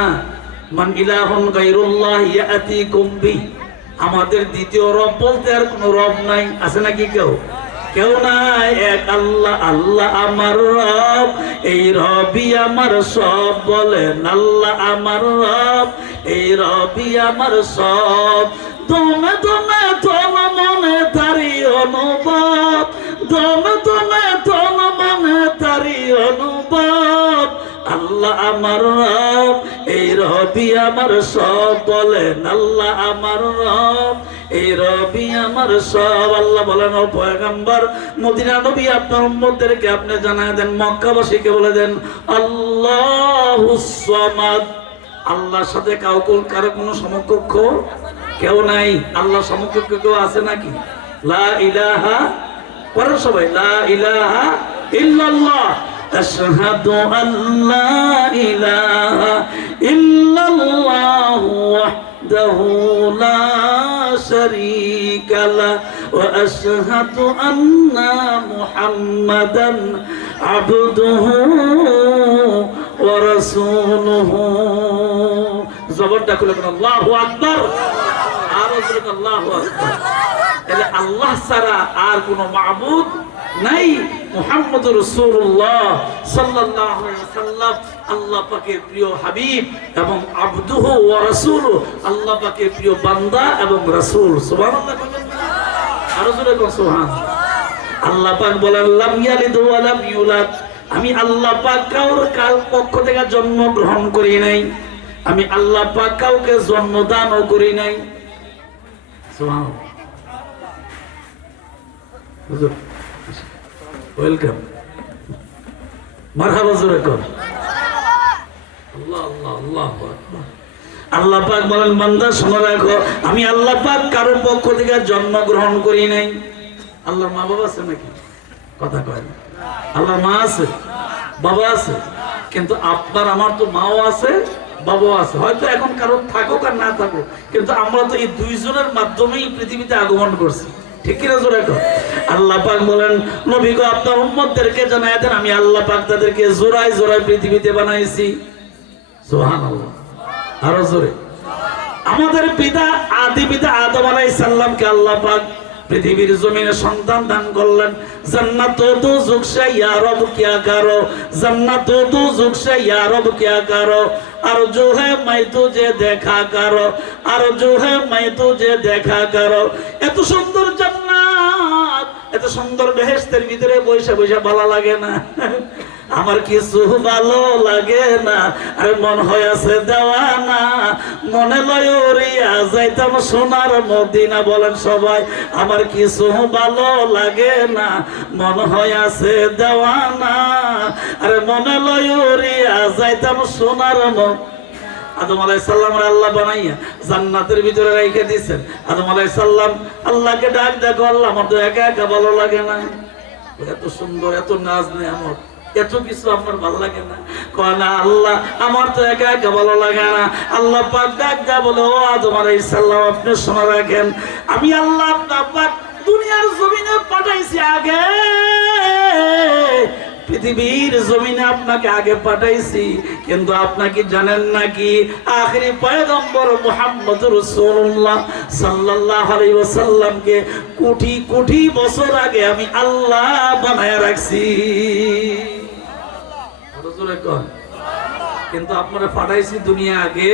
মান ইলাহুন গায়রুল্লাহ ইয়াতিকুম বি। আমাদের দ্বিতীয় রব বলতে আর কোন রব নাই, আছে নাকি? কেউ নাই, এক আল্লাহ। আল্লাহ আমার রব, এই রবই আমার সব। বলেন আল্লাহ আমার রব, এই রবই আমার সব। দমে দমে তন মনে তারি অনুভব, দমে দমে তন মনে তারি অনুভব। আল্লাহ আমার রব, এই রবি আমার সব। বলেন আল্লাহ আমার রব, এই রবি আমার সব। আল্লাহ বলেন, ও পয়গম্বর মদিনা নবী, আপনার উম্মতদেরকে আপনি জানায় দেন, মক্কাবাসীকে বলে দেন আল্লাহুস সামাদ। আল্লাহর সাথে কারো কোনো সমকক্ষ কেউ নাই। আল্লাহ সমকক্ষ কেউ আছে নাকি? লা ইলাহা, পড়ো সবাই, লা ইলাহা ইল্লাল্লাহ। আশহাদু আল্লা ইলাহা ইল্লাল্লাহু ওয়াহদাহু লা শারীকা লাহু ওয়া আশহাদু আন্না মুহাম্মাদান আবদুহু ওয়া রাসূলুহু। জবানটা খুলে বলুন আল্লাহু আকবার। আরো বলুন আল্লাহু আকবার। তাহলে আল্লাহ ছাড়া আর কোনো মাবুদ নাই। মুহাম্মদুর রাসূলুল্লাহ সাল্লাল্লাহু আলাইহি ওয়াসাল্লাম আল্লাহ পাকের প্রিয় হাবিব এবং আবদুহু ওয়া রাসূলুহু, আল্লাহ পাকের প্রিয় বান্দা এবং রাসূল। সুবহানাল্লাহ। আরো জোরে বলুন সুবহানাল্লাহ। আল্লাহ পাক বলেন লাম ইয়ালিদ ওয়া লাম ইউলাদ, আমি আল্লাহ পাক কারোর পক্ষ থেকে জন্ম গ্রহণ করি নাই, আমি আল্লাহ পাক কাউকে জন্মদানও করি নাই। সুবহানাল্লাহ। হুজুর ওয়েলকাম, মারহাবা জোরে কর। আল্লাহ আল্লাহ আল্লাহু আকবার। আল্লাহ পাক বলেন, বান্দা শুনে রাখো, আমি আল্লাহ পাক কারোর পক্ষ থেকে জন্ম গ্রহণ করি নাই। আল্লাহর মা বাবা আছে নাকি? কথা কয় না। আল্লাহর মা আছে, বাবা আছে, কিন্তু আপনার আমার তো মাও আছে, বাবাও আছে। হয়তো এখন কারোর থাকুক আর না থাকুক, কিন্তু আমরা তো এই দুইজনের মাধ্যমেই পৃথিবীতে আগমন করছি। ঠিক কিনা জোরে কর। আল্লাহ পাক বলেন, নবী গো আপনার উম্মতদেরকে জানায় দেন, আমি আল্লাহ পাক তাদেরকে জোড়ায় জোড়ায় পৃথিবীতে বানাইছি। সুবহানাল্লাহ। আরো জোরে। আমাদের পিতা আদি পিতা আদম আলাইহিস সালামকে আল্লাহ পাক পৃথিবীর জমিনে সন্তান দান করলেন। জান্নাত ও দোজখ সে ইয়া রব কিয়া কারো, জান্নাত ও দোজখ সে ইয়া রব কিয়া কারো, আর जो है मैं तुझे দেখা কারো, আর जो है मैं तुझे দেখা কারো। এত সুন্দর জান্নাত, এত সুন্দর বেহেশতের ভিতরে বসে বসে ভালো লাগে না? আমার কিছু ভালো লাগে না, আরে মন হয়েছে দেওয়ানা, মনে লয় উড়িয়া যাইতাম সোনার মদিনা। বলেন সবাই, আমার কিছু ভালো লাগে না, মন হয়েছে দেওয়ানা, আরে মনে লয় উড়িয়া যাইতাম সোনার মদিনা। আদম আলাইহিস সালামের আল্লাহ বানাইয়া জান্নাতের ভিতরে রেখে দিয়েছেন। আদম আলাইহিস সালাম আল্লাহকে ডাক দেখো, আল্লাহ আমার তো একা একা ভালো লাগে না, এত সুন্দর এত নাজ নেয়ামত এত কিছু আপনার ভালো লাগে না? কয় না আল্লাহ আমার তো একা একা ভালো লাগে না। আল্লাহ পাক ডাক দেয়া বলে, ও আদম আলাইহিস সালাম আপনি শুনে রাখেন, আমি আল্লাহ আপনার পাক দুনিয়ার জমিনে পাঠাইছি আগে, পৃথিবীর জমিনে আপনাকে আগে পাঠাইছি, কিন্তু আপনাকে জানেন নাকি আখেরি পয়গম্বর মুহাম্মদুর রাসূলুল্লাহ সাল্লাল্লাহু আলাইহি ওয়াসাল্লামকে কোটি কোটি বছর আগে আমি আল্লাহ বানায়া রাখছি। কিন্তু আপনারা পাঠাইছি দুনিয়া আগে,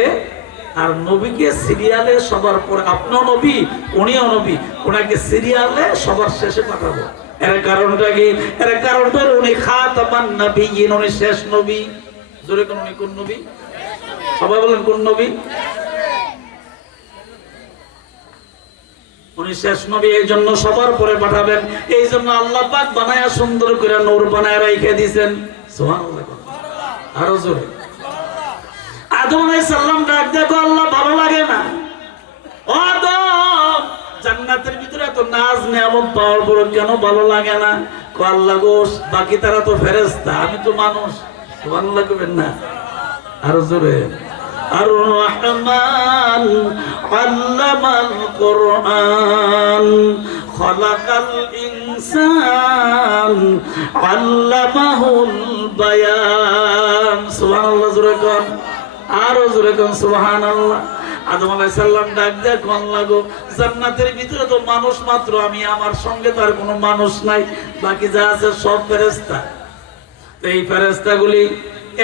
আর নবীকে সিরিয়ালে সবার পরে, আপনিও নবী উনিও নবী, ওনাকে সিরিয়ালে সবার শেষে পাঠাবো। এর কারণটা কি? এর কারণটা উনি খাতামান নবিয়্যিন, উনি শেষ নবী। জোরে কোন উনি কোন নবী? সবাই বলেন কোন নবী? উনি শেষ নবী, এই জন্য সবার পরে পাঠাবেন। এই জন্য আল্লাহ পাক বানায়া সুন্দর করে নূর বানায়া রেখে দিয়েছেন। সুবহানাল্লাহ। আরো জোরে। আদম আলাইহিস সালাম ডাক দেখো, আল্লাহ ভালো লাগে না? ও আদম, জান্নাতের ভিতরে এত নাজ নেয়ামত পাওয়ার পর কেন ভালো লাগে না? কো আল্লাহ গো, বাকি তারা তো ফেরেশতা, আমি তো মানুষ। সুবহানাল্লাহ কইবেন না? আরো জোরে। আর রহমান আল্লামাল কুরআন খলাকাল ইনসান আল্লামাহুল বায়ান। সুবহানাল্লাহ জোরে কোন, আরো জোরে কোন সুবহানাল্লাহ। আদম আলাইহিস সালাম ডাক দেয়া কোন লাগো, জান্নাতের ভিতরে তো মানুষ মাত্র, আমি আমার সঙ্গে তো আর কোনো মানুষ নাই, বাকি যা আছে সব ফেরেশতা। এই ফেরেশতাগুলি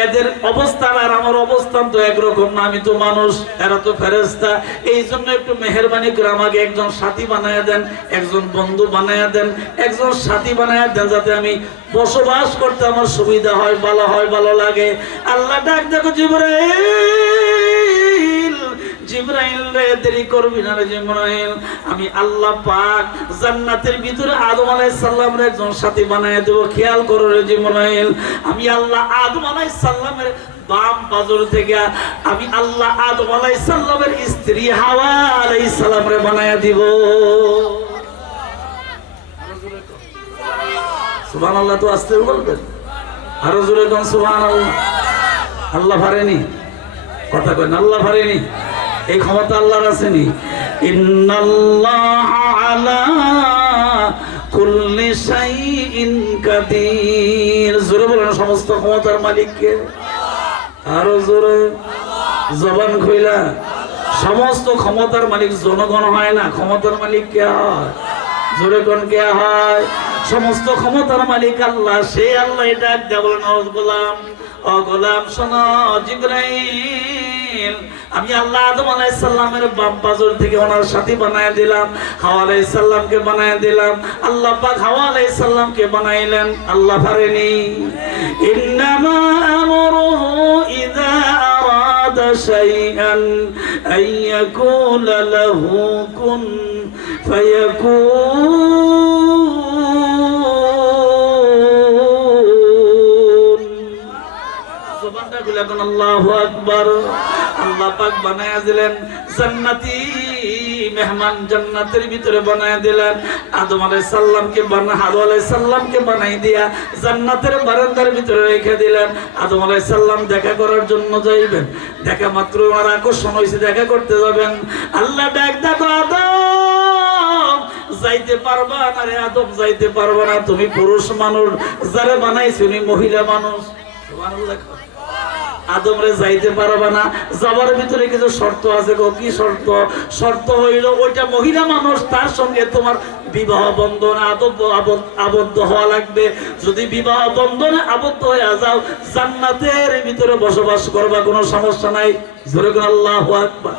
এদের অবস্থান আর আমার অবস্থান তো একরকম না, আমি তো মানুষ, এরা তো ফেরেশতা। এই জন্য একটু মেহেরবানি করে আমাকে একজন সাথী বানায়া দেন, একজন বন্ধু বানায়া দেন, একজন সাথী বানায়া দেন, যাতে আমি বসবাস করতে আমার সুবিধা হয়, ভালো হয়, ভালো লাগে। আল্লাহ ডাক দেখো, জিবরাইল, জিবরাইল রে দেরি করবি না রে জিবরাইল, আমি আল্লাহ পাক জান্নাতের ভিতরে আদম আলাইহিস সালামের একজন সাথী বানায় দেব। খেয়াল করো রে জিবরাইল, আমি আল্লাহ আদম আলাইহিস সালামের বাম পাজর থেকে আমি আল্লাহ আদম আলাইহিস সালামের স্ত্রী হাওয়া আলাইহিস সালামরে বানায়া দিব। সুবহানাল্লাহ তো আস্তে বলবেন, আরো জোরে কোন সুবহানাল্লাহ। আল্লাহ পারেনি? কথা কয় না, আল্লাহ পারেনি? এই ক্ষমতা আল্লাহর আসেনি? ইন্নাল্লাহা আলা কুল্লি শাইইন কাদির। জোরে বলেন, সমস্ত ক্ষমতার মালিক কে? আরো জোরে, জবান খুইলা। সমস্ত ক্ষমতার মালিক জনগণ হয় না, ক্ষমতার মালিক কে হয়? জোরে কোন কে হয়? সমস্ত ক্ষমতার মালিক আল্লাহ। সেই আল্লাহ ডাক দেয়া বলেন, ও গোলাম, ও গোলাম শোনো, জিবরাইল জিবরাইল, আমি আল্লাহ আদম আলাইহিস সালামের বাম পাজর থেকে ওনার সাথী বানায় দিলাম, হাওয়া আলাইহিস সালামকে বানায় দিলাম, আল্লাহ পাক হাওয়া আলাইহিস সালামকে বানাইলেন। আল্লাহ পারেনি? ইন্নামা আমরুহু ইযা আরাদা শাইআন আন ইয়াকুলা লাহু কুন ফায়াকুন। জবানটা খুলে কোন আল্লাহু আকবার। আল্লাহ পাক বানায়া দিলেন জান্নাতি মেহমান, জান্নাতের ভিতরে বানায়া দিলেন। আদম আলাইহিস সালামকে হাওয়া আলাইহিস সালামকে বানাই দিয়া জান্নাতের বারান্দার ভিতরে রেখে দিলেন। আদম আলাইহিস সালাম দেখা করার জন্য যাইবেন, দেখা মাত্র ওনার আকর্ষণ হয়েছে, দেখা করতে যাবেন। আল্লাহ ডাক দেখো, আদম যাইতে পারবা না রে আদম, যাইতে পারবা না, তুমি পুরুষ মানুষ, যারা বানাইছে উনি মহিলা মানুষ। সুবহানাল্লাহ। আদম রে যাইতে পারবা না, যাবার ভিতরে কিছু শর্ত আছে। কি শর্ত? শর্ত হইল ওইটা মহিলা মানুষ, তার সঙ্গে তোমার বিবাহ বন্ধনে আবদ্ধ হওয়া লাগবে। যদি বিবাহ বন্ধনে আবদ্ধ হয়ে যাও, জান্নাতের ভিতরে বসবাস করবা, কোনো সমস্যা নাই। জোরে করে আল্লাহু আকবার।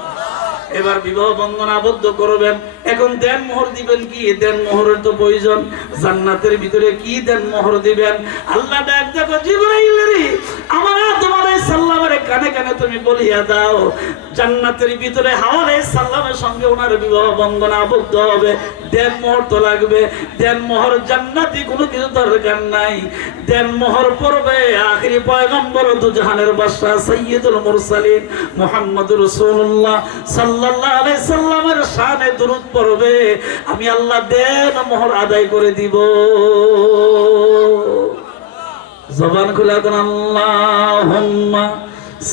এবার বিবাহ বন্ধন আবদ্ধ করবেন। এখন দেন মোহর দিবেন কি? দেন মোহরের তো প্রয়োজন। জান্নাতের ভিতরে কি দেন মোহর দিবেন? আল্লাহ ডাক দেখো, জিবরাইল রে আমার আদম আলাইহিস সালামের কানে কানে তুমি বলিয়া দাও, জান্নাতের ভিতরে হাওয়া আলাইহিস সালামের সঙ্গে ওনার বিবাহ বন্ধন আবদ্ধ হবে। দেন মোহর তো লাগবে। দেন মোহর জান্নাতি কোনো কিছু দরকার নাই। দেন মোহর পড়বে আখিরি পয়গম্বর দুজাহানের বাদশা সাইয়্যিদুল মুরসালিন মুহাম্মদুর রাসূলুল্লাহ সাল্লাল্লাহু আলাইহি সাল্লামের শানে দুরূদ পড়বে। আমি আল্লাহ দেন মোহর আদায় করে দিব। জবান খুলে দেন আল্লাহুম্মা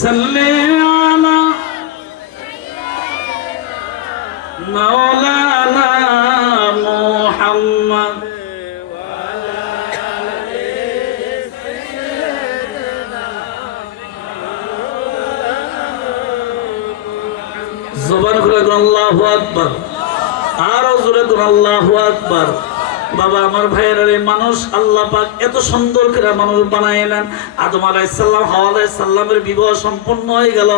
সাল্লি আলা মাওলানা মুহাম্মদ জবান খুলে দেন আল্লাহু আকবার। আরো জোরে দেন আল্লাহু আকবার। বাবা আমার ভাইয়েরা, মানুষ আল্লাহ পাক এত সুন্দর করে মানুষ বানাইলেন। আদম আলাইহিস সালাম হাওয়া আলাইহিস সালামের বিবাহ সম্পন্ন হয়ে গেল,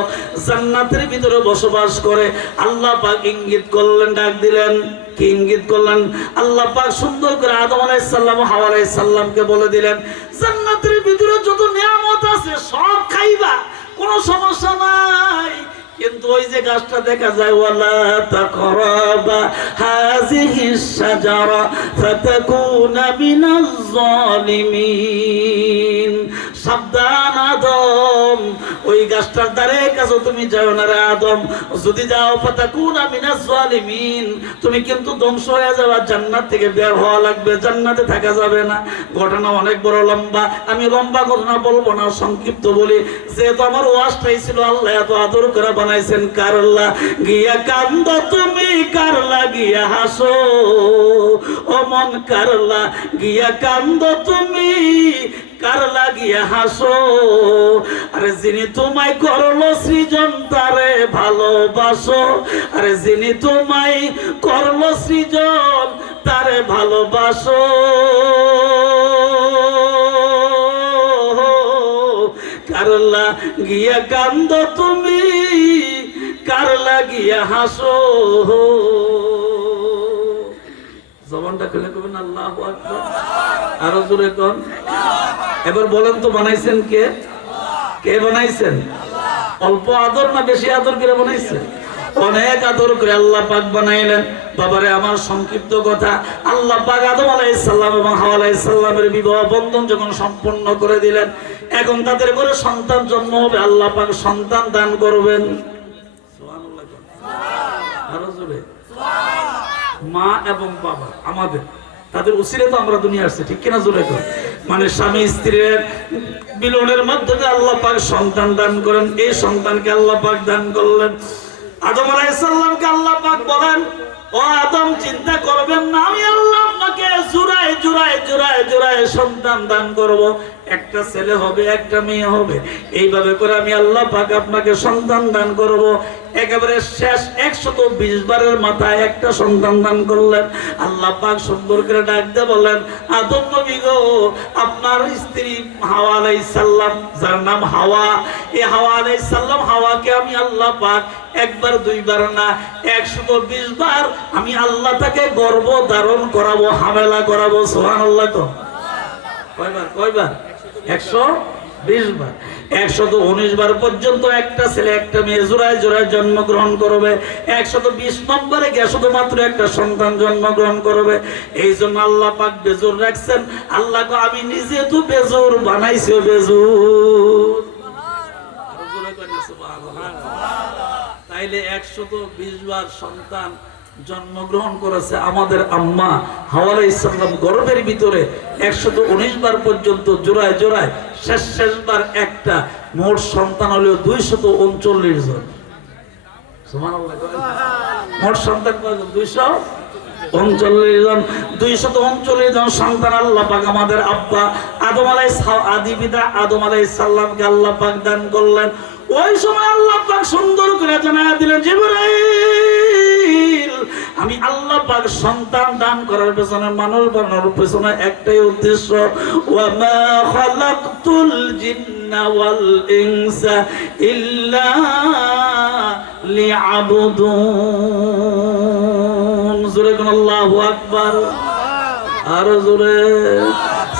জান্নাতের ভিতরে বসবাস করে। আল্লাহ পাক ইঙ্গিত করলেন, ডাক দিলেন। কি ইঙ্গিত করলেন? আল্লাহ পাক সুন্দর করে আদম আলাইহিস সালাম হাওয়া আলাইহিস সালামকে বলে দিলেন, জান্নাতের ভিতরে যত নিয়ামত আছে সব খাইবা, কোনো সমস্যা নাই। কিন্তু ওই যে গাছটা দেখা যায়, ওয়ালা তাকরাবা হাযিহিস শাজারা ফাতাকুনা মিনাজ জালিমিন। সাবধান আদম, ওই গাছটার ধারে কাছে তুমি যাও না রে আদম। যদি যাও ফাতাকুনা মিনাজ জালিমিন, তুমি কিন্তু ধ্বংস হয়ে যাবে, জান্নাত থেকে বের হওয়া লাগবে, জান্নাতে থাকা যাবে না। ঘটনা অনেক বড় লম্বা, আমি লম্বা ঘটনা বলবো না, সংক্ষিপ্ত বলি। যেহেতু আমার ওয়াজটাই ছিল আল্লাহ এত আদর করে বানাইছেন, কারলা গিয়া কান্দ তুমি, কারলা গিয়া হাসো, ও মন কারলা গিয়া কান্দ তুমি, কারলা গিয়া হাসো। আরে যিনি তোমায় করলো সৃজন তারে ভালোবাসো, আরে যিনি তোমায় করলো সৃজন তারে ভালোবাসো। কারলা গিয়া কান্দ তুমি, কারলা গিয়া হাসো। জবানটা খুলে কবেন আল্লাহু আকবার। আরো জোরে কোন। এবার বলেন তো বানাইছেন কে? কে বানাইছেন? অল্প আদর না বেশি আদর করে বানাইছেন? অনেক আদর করে আল্লাহ পাক বানাইলেন। বাবারে আমার সংক্ষিপ্ত কথা, আল্লাহ পাক আদম আলাইহিস সালাম এবং হাওয়া আলাইহিস সালামের বিবাহ বন্ধন যখন সম্পূর্ণ করে দিলেন, এখন তাদের ঘরে সন্তান জন্ম হবে, আল্লাহ পাক সন্তান দান করবেন। সুবহানাল্লাহ। আরো জোরে। মা এবং বাবা আমাদের, তাদের উসিলে তো আমরা দুনিয়া আসছে, ঠিক কিনা? জোরে কর। মানে স্বামী স্ত্রীর মিলনের মাধ্যমে আল্লাহ পাক সন্তান দান করেন। এই সন্তানকে আল্লাহ পাক দান করলেন আদম আলাইহিস সালামকে। আল্লাহ পাক বলেন, ও আদম চিন্তা করবেন না, আমি আল্লাহ আপনাকে জোড়ায় জোড়ায় জোড়ায় জোড়ায় সন্তান দান করব। একটা ছেলে হবে একটা মেয়ে হবে, এইভাবে করে আমি আল্লাহ পাক আপনাকে সন্তান দান করব। একেবারে শেষ 120 বারের মাথায় একটা সন্তান দান করলেন। আল্লাহ পাক সুন্দর করে ডাক দিয়ে বলেন, আদম নবী গো, আপনার স্ত্রী হাওয়া আলাইহিস সালাম, যার নাম হাওয়া, এই হাওয়া আলাইহিস সালাম, হাওয়াকে আমি আল্লাহ পাক একবার দুইবার না 120 বার আমি আল্লাহ তাকে গর্ভ ধারণ করাবো, হামেলা করাবো। সুবহানাল্লাহ। তো কয়বার? 120 বার। 119 বার পর্যন্ত একটা ছেলে একটা মেয়ে জোড়ায় জোড়ায় জন্মগ্রহণ করবে। 120 নম্বরে গিয়ে শুধুমাত্র একটা সন্তান জন্মগ্রহণ করবে। এই জন্য আল্লাহ পাক বেজোর রাখছেন। আল্লাহকে আমি নিজে তো বেজোর বানাইছি, বেজোর। তাইলে 120 বার সন্তান জন্মগ্রহণ করেছে আমাদের আম্মা হাওয়া আলাইহিস সালাম গর্ভের ভিতরে। 119 বার পর্যন্ত জোড়ায় জোড়ায়, শেষবার একটা, মোট সন্তান হলো 239 জন। সুবহানাল্লাহ। মোট সন্তান কয়জন? 239 জন। 239 জন সন্তান আল্লাহ পাক আমাদের আব্বা আদম আলাইহিস আদি পিতা আদম আলাইহিস সালামকে আল্লাহ পাক দান করলেন। ওই সময় আল্লাহ পাক সুন্দর করে জানায়া দিলেন, জিবরাইল, আমি আল্লাহ পাক সন্তান দান করার পেছনে, মানুষ বানানোর পেছনে একটাই উদ্দেশ্য, ওয়া মা খালাকতুল জিন্না ওয়াল ইনসা ইল্লা লিআবুদুন। জোরে কোন আল্লাহু আকবার। আর জোরে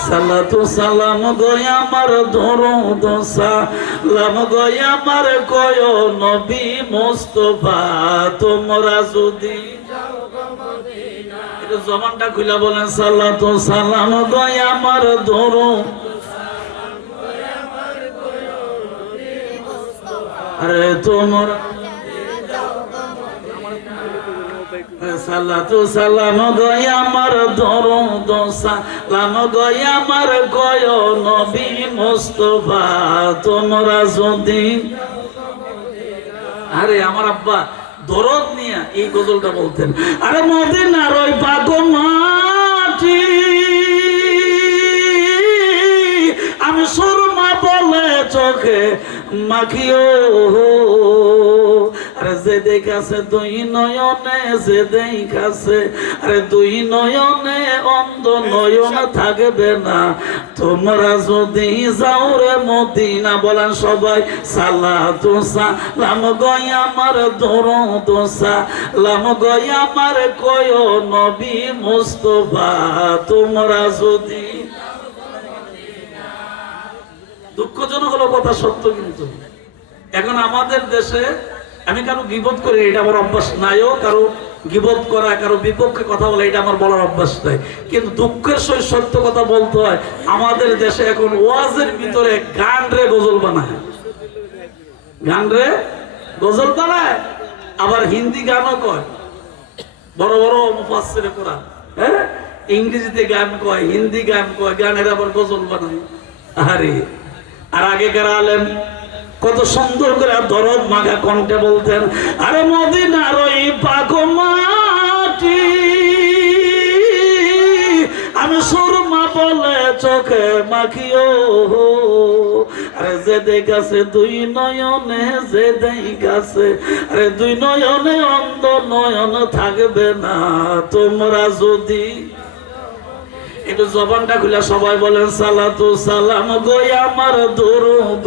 সালাতু সালাম গয়া আমার দরুদ সালাম গয়া আমার কয় নবী মুস্তাফা, তোমরা যদি এটা জবানটা খুলে বলেন, সালাতু সালাম গয়া আমার দরুদ, আরে তোমরা সালাতু সালাম গয়া আমার দরুদ সালাম গয়া আমার কয় নবী মুস্তাফা, তোমরা যদি। আরে আমার আব্বা দরদ নিয়ে এই গজলটা বলতেন, আরে মদিনার ওই পাগল মাটি আমি সুরমা বলে চোখে মাখিও, আরে যে দেখাছে দুই নয়নে, যে দেখাছে আরে দুই নয়নে, অন্ধ নয়ন থাকবে না তোমরা যদি যাও রে মদিনা। বলেন সবাই, সালাতু সালাম গয়া আমার দরুদ সালাম গয়া আমার কয় নবী মুস্তাফা, তোমরা যদি। দুঃখজনক হলো কথা সত্য, কিন্তু এখন আমাদের দেশে, আমি কারো গীবত করি এটা আমার অভ্যাস নাইও, কারো গীবত করা, কারো বিপক্ষে কথা বলা এটা আমার বলার অভ্যাস নাই, কিন্তু দুঃখের সহিত সত্য কথা বলতে হয়। আমাদের দেশে এখন ওয়াজের ভিতরে গান রে গজল বানায়, গান রে গজল বানায়, আবার হিন্দি গানও কয়, বড় বড় মুফাসসিরে কোরআন, হ্যাঁ, ইংরেজিতে গান কয়, হিন্দি গান কয়, গানের আবার গজল বানায়। আরে আর আগেকার আলেম কত সুন্দর করে দরদ মাগা কণ্ঠে বলতেন, আরে মদিনার ওই পাগল মাটি আমি সুরমা বলে চোখে মাখিও, আরে যে দেখাছে দুই নয়নে, যে দেখাছে আরে দুই নয়নে, অন্ধ নয়ন থাকবে না তোমরা যদি। একটু জবানটা খুলে সবাই বলেন, সালাতু সালাম গয়া আমার দরুদ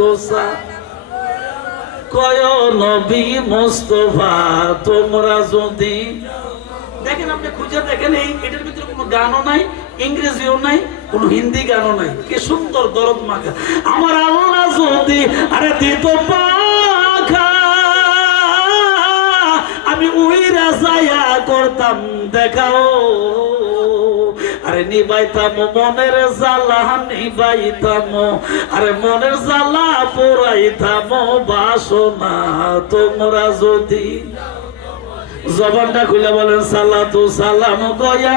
কয় নবী মুস্তাফা, তোমরা যদি। দেখেন, আপনি খুঁজে দেখেন, এই এটার ভিতরে কোনো গানও নাই, ইংরেজিও নাই, কোনো হিন্দি গানও নাই, কি সুন্দর দরদ মাখা। আমার আল্লাহ যদি আরে দিত পাখা, আমি উইরা যায়া করতাম দেখাও, আরে নিবাইতাম মনের জ্বালা, নিবাইতাম আরে মনের জ্বালা, পুরাইতাম বাসনা তোমরা যদি। জবানটা খুলে বলেন, সালাতু সালাম গয়া,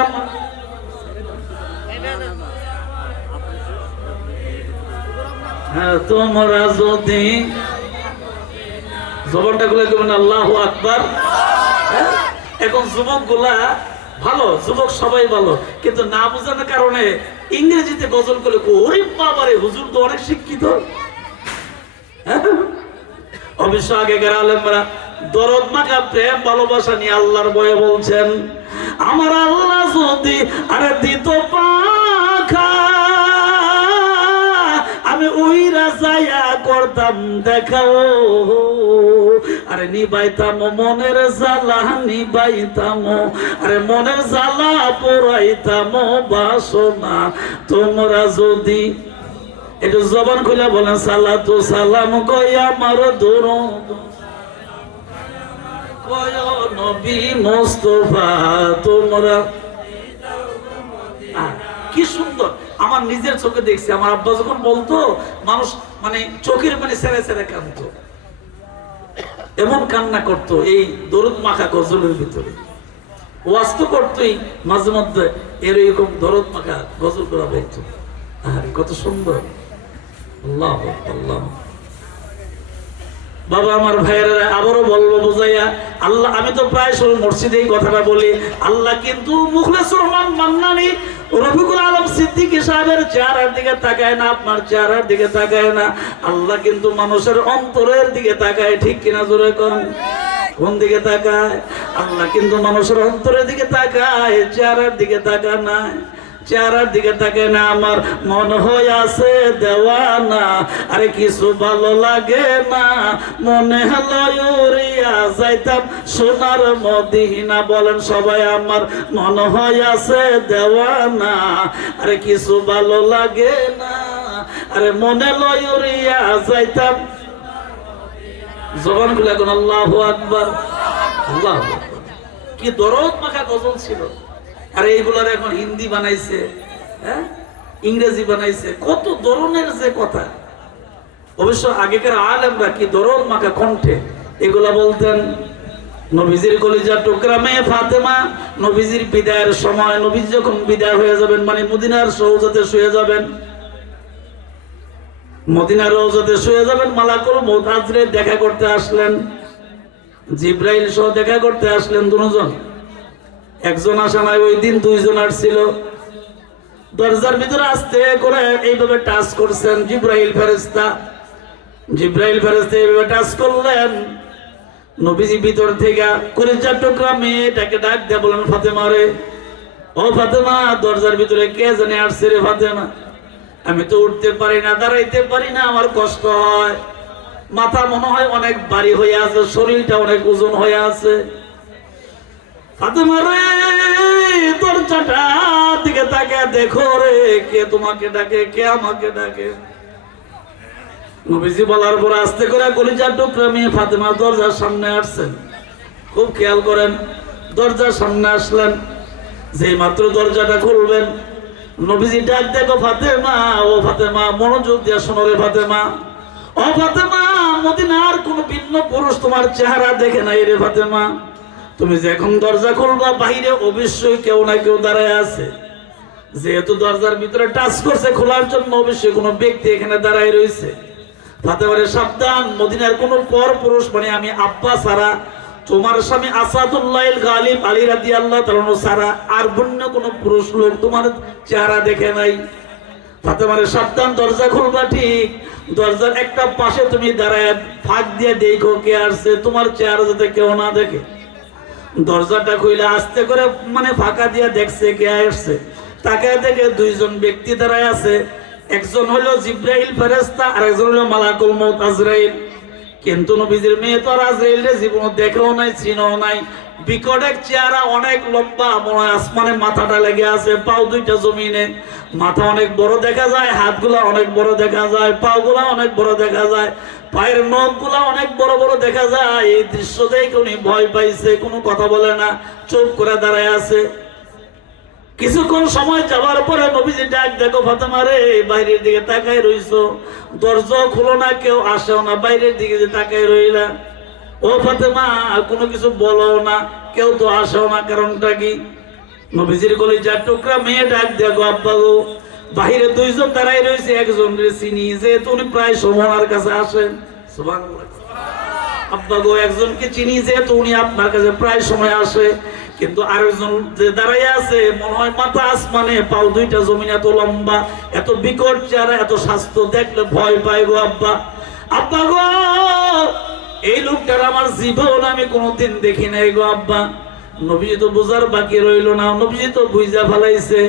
হ্যাঁ তোমরা যদি। জবানটা খুলে দেবেন আল্লাহু আকবার। এখন যুবক গুলা ভালো, যুবক সবাই ভালো, কিন্তু না বোঝানোর কারণে ইংরেজিতে গজল করে ওরে বাবারে হুজুর তো অনেক শিক্ষিত। অবশ্য আগেকার আলেমরা দরদ মাখা প্রেম ভালোবাসা নিয়ে আল্লাহর ভয়ে বলছেন, আমার আল্লাহ যদি আরে দিত পাখা আমি উইরা যাইয়া করতাম দেখাও, আরে নিবাইতাম মনের জ্বালা, নিবাইতাম আরে মনের জ্বালা, পোড়াইতাম বাসনা তোমরা যদি। একটু জবান খুলে বলেন, সালাতু সালাম কই আমার দরুদ কয় নবী মুস্তাফা তোমরা। কি সুন্দর, আমার নিজের চোখে দেখছি। আমার আব্বা যখন বলতো মানুষ মানে চোখের মানে ছেড়ে ছেড়ে কাঁদতো, এমন কান্না করতো এই দরুদ মাখা গজলের ভিতরে। ওয়াজ তো করতোই, মাঝে মধ্যে এরকম দরুদ মাখা গজল করা হইতো। আরে কত সুন্দর। আল্লাহ আল্লাহ। বাবা আমার ভাইয়েরা, আবারও বলবো বুঝাইয়া, আল্লাহ, আমি তো প্রায় সময় মসজিদে এই কথাটা বলি, আল্লাহ কিন্তু মুখলেসুর রহমান মান্নানী রফিকুল আলম সিদ্দিকী সাহেবের চেহারার দিকে তাকায় না, আপনার চেহারার দিকে তাকায় না। আল্লাহ কিন্তু মানুষের অন্তরের দিকে তাকায়, ঠিক কিনা জোরে কোন? কোন দিকে তাকায়? আল্লাহ কিন্তু মানুষের অন্তরের দিকে তাকায়, চেহারার দিকে তাকায় না, চেহারার দিকে তাকে না। আমার মন হয়ে আছে দেওয়ানা, আরে কিছু ভালো লাগে না, মনে লইয়া যাইতাম সোনার মদিনা। বলেন সবাই, আমার মন হয়ে আছে দেওয়ানা, আরে কিছু ভালো লাগে না, আরে মনে লইয়া যাইতাম। জবান খুলে এখন আল্লাহু আকবার, আল্লাহু আকবার। কি দরদ মাখা গজল ছিল। আর এইগুলার এখন হিন্দি বানাইছে, হ্যাঁ, ইংরেজি বানাইছে, কত ধরনের যে কথা। অবশ্য আগেকার আলেমরা কি দরদ মাখা কণ্ঠে এগুলা বলতেন। নবীজির কলিজার টুকরা মেয়ে ফাতেমা, নবীজির বিদায়ের সময়, নবীজি যখন বিদায় হয়ে যাবেন, মানে মদিনার রওজাতে শুয়ে যাবেন, মদিনার রওজাতে শুয়ে যাবেন, মালাকুল মউত আজরাইল দেখা করতে আসলেন, জিব্রাইল সহ দেখা করতে আসলেন দুজন। একজন আসা নাই, ওই দিন দুইজন আসছিল। দরজার ভিতরে আসতে করে এইভাবে টাচ করছেন জিব্রাইল ফেরেশতা। জিব্রাইল ফেরেশতা এইভাবে টাচ করলেন, নবীজি ভিতর থেকে কলিজার টুকরা মেয়েটাকে ডাক দিয়ে বলেন, ফাতেমা রে, ও ফাতেমা, দরজার ভিতরে কে জানে আসছে রে ফাতেমা? আমি তো উঠতে পারি না, দাঁড়াইতে পারি না, আমার কষ্ট হয়, মাথা মনে হয় অনেক ভারী হয়ে আছে, শরীরটা অনেক ওজন হয়ে আছে। ফাতেমা রে, দরজাটা দিকে তাকিয়ে দেখো রে, কে তোমাকে ডাকে, কে আমাকে ডাকে? নবীজি বলার পর আস্তে করে কলিজার টুকরা মেয়ে ফাতেমা দরজার সামনে আসছেন। খুব খেয়াল করেন, দরজার সামনে আসলেন, যেই মাত্র দরজাটা খুলবেন, নবীজি ডাক দেখো ফাতেমা, ও ফাতেমা, মনোযোগ দিয়ে শোনো রে ফাতেমা, ও ফাতেমা, মদিনার কোন ভিন্ন পুরুষ তোমার চেহারা দেখে নাই রে ফাতেমা। তুমি যে এখন দরজা খুলবা, বাহিরে অবশ্যই কেউ না কেউ দাঁড়ায় আছে। যেহেতু দরজার ভিতরে টাচ করছে খোলার জন্য, অবশ্যই কোনো ব্যক্তি এখানে দাঁড়ায় রয়েছে। ফাতেমারে সাবধান, মদিনার কোন পর পুরুষ মানে আমি আব্বা ছাড়া, তোমার স্বামী আসাদুল্লাহিল গালিব আলী রাদিয়াল্লাহু তাআলা ছাড়া আর অন্য কোন পুরুষ লোক তোমার চেহারা দেখে নাই। ফাতেমারে সাবধান, দরজা খুলবা ঠিক দরজার একটা পাশে তুমি দাঁড়ায় ফাঁক দিয়ে দেখো কে আসছে, তোমার চেহারা যাতে কেউ না দেখে। দরজাটা খুলে আস্তে করে মানে ফাঁকা দিয়ে দেখছে কে আসছে। তাকায় দেখে দুইজন ব্যক্তি দাঁড়ায় আছে, একজন হলো জিব্রাইল ফেরেশতা আর একজন হলো মালাকুল মউত আজরাইল। কিন্তু নবীজির মেয়ে তো আর আজরাইলের জীবন দেখেও নাই, চিনেও নাই। বিকট এক চেহারা, অনেক লম্বা, মনে হয় আসমানে মাথাটা লেগে আছে, পাও দুইটা জমিনে, মাথা অনেক বড় দেখা যায়, হাতগুলা অনেক বড় দেখা যায়, পাগুলা অনেক বড় দেখা যায়, পায়ের নখগুলা অনেক বড় বড় দেখা যায়। এই দৃশ্য দেখে উনি ভয় পাইছে, কোনো কথা বলে না, চুপ করে দাঁড়ায় আছে। কিছুক্ষণ সময় যাওয়ার পরে নবীজি ডাক দেখো ফাতেমা রে, বাইরের দিকে তাকায় রইছো, দরজা খুলো না, কেউ আসেও না, বাইরের দিকে যে তাকায় রইলা। ও ফাতেমা, কোনো কিছু বলো না, কেউ তো আসেও না, কারণটা কি? নবীজির কলিজার টুকরা মেয়ে ডাক দেখো আব্বা গো, বাহিরে দুইজন দাঁড়াই রয়েছে, একজন রে চিনি, যেহেতু উনি প্রায় সমনার কাছে আসেন। সুবহানাল্লাহ। আব্বা গো একজনকে চিনি, যেহেতু উনি আপনার কাছে প্রায় সময় আসে, কিন্তু আরেকজন যে দাঁড়াইয়া আছে মনে হয় মাথা আসমানে, পাও দুইটা জমিন, এত লম্বা, এত বিকট চেহারা, এত স্বাস্থ্য, দেখলে ভয় পাই গো আব্বা। আব্বা গো এই লোকটার আমার জীবন আমি কোনোদিন দেখি নাই গো আব্বা। নবীজি তো বোঝার বাকি রইল না, নবীজি তো বুঝা ফেলাইছে।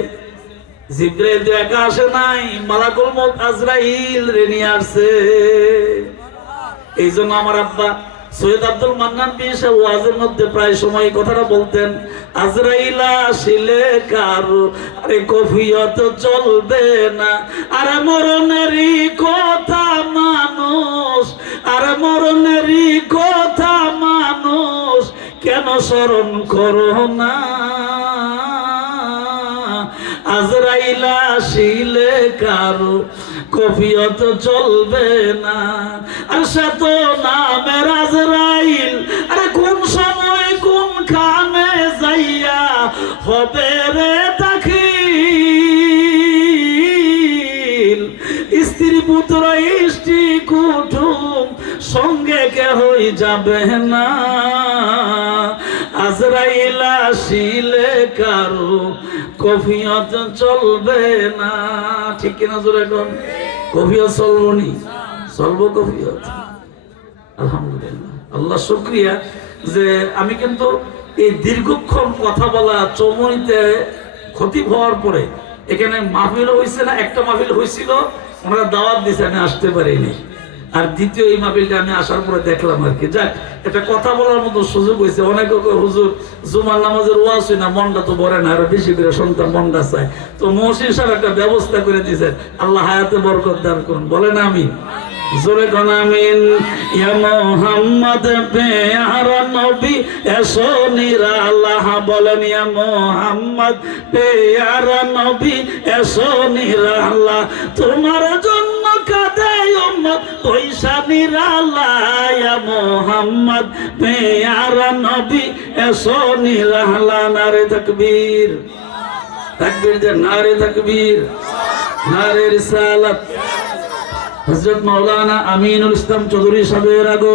জিবরাইল তো একা আসে নাই, মালাকুল মউত আজরাইল রে নিয়ে আসছে। এই জন্য আমার আব্বা সৈয়দ আব্দুল মান্নান পীর সাহেব ওয়াজের মধ্যে প্রায় সময় কথাটা বলতেন, আজরাইল আসিলে কারো আরে কফিয়ত চলবে না, আরে মরণেরই কথা মানুষ, আরে মরণেরই কথা মানুষ কেন স্মরণ করো না, আজরাইল আসিলে কারো কফিয়ত চলবে না। আর সে তো নামের আজরাইল, আরে কোন সময় কোন খানে যাইয়া হবে রে দাখিল, স্ত্রী পুত্র ইষ্টি কুটুম সঙ্গে কেহই যাবে না, আজরাইল আসিলে কারো কফিয়ত চলবে না। ঠিক কিনা জোরে এখন কফিয়ত চলবো নি? চলবো কফিয়ত। আলহামদুলিল্লাহ, আল্লাহ শুকরিয়া যে আমি কিন্তু এই দীর্ঘক্ষণ কথা বলা চৌমনিতে খতিব হওয়ার পরে এখানে মাহফিল হয়েছে না, একটা মাহফিল হয়েছিল, ওনারা দাওয়াত দিয়েছে, আমি আসতে পারিনি। আর দ্বিতীয় এই মাহফিলটা আমি আসার পরে দেখলাম আর কি, যাক এটা কথা বলার মতো সুযোগ হয়েছে। অনেকে হুজুর জুমার নামাজের ওয়াজ হয় না, মনটা তো ভরে না, আরো বেশি করে সন্তান মনটা চায়, তো মহসিন সাহেব একটা ব্যবস্থা করে দিয়েছেন, আল্লাহ হায়াতে বরকত দান করুন, বলেন আমিন। জোরে কোন আমিন। ইয়া মুহাম্মদ পেয়ারা নবী এসো নিরালাহ, বলেন ইয়া মুহাম্মদ পেয়ারা নবী এসো নিরালাহ, তোমার জন্য কাঁদে উম্মত পয়সা নিরালাহ, ইয়া মুহাম্মদ পেয়ারা নবী এসো নিরালাহ। নারে তাকবীর, তাকবীর দে, নারে তাকবীর, নারে রিসালাত। হযরত মাওলানা আমিনুল ইসলাম চৌধুরী সাহেবের আগমন।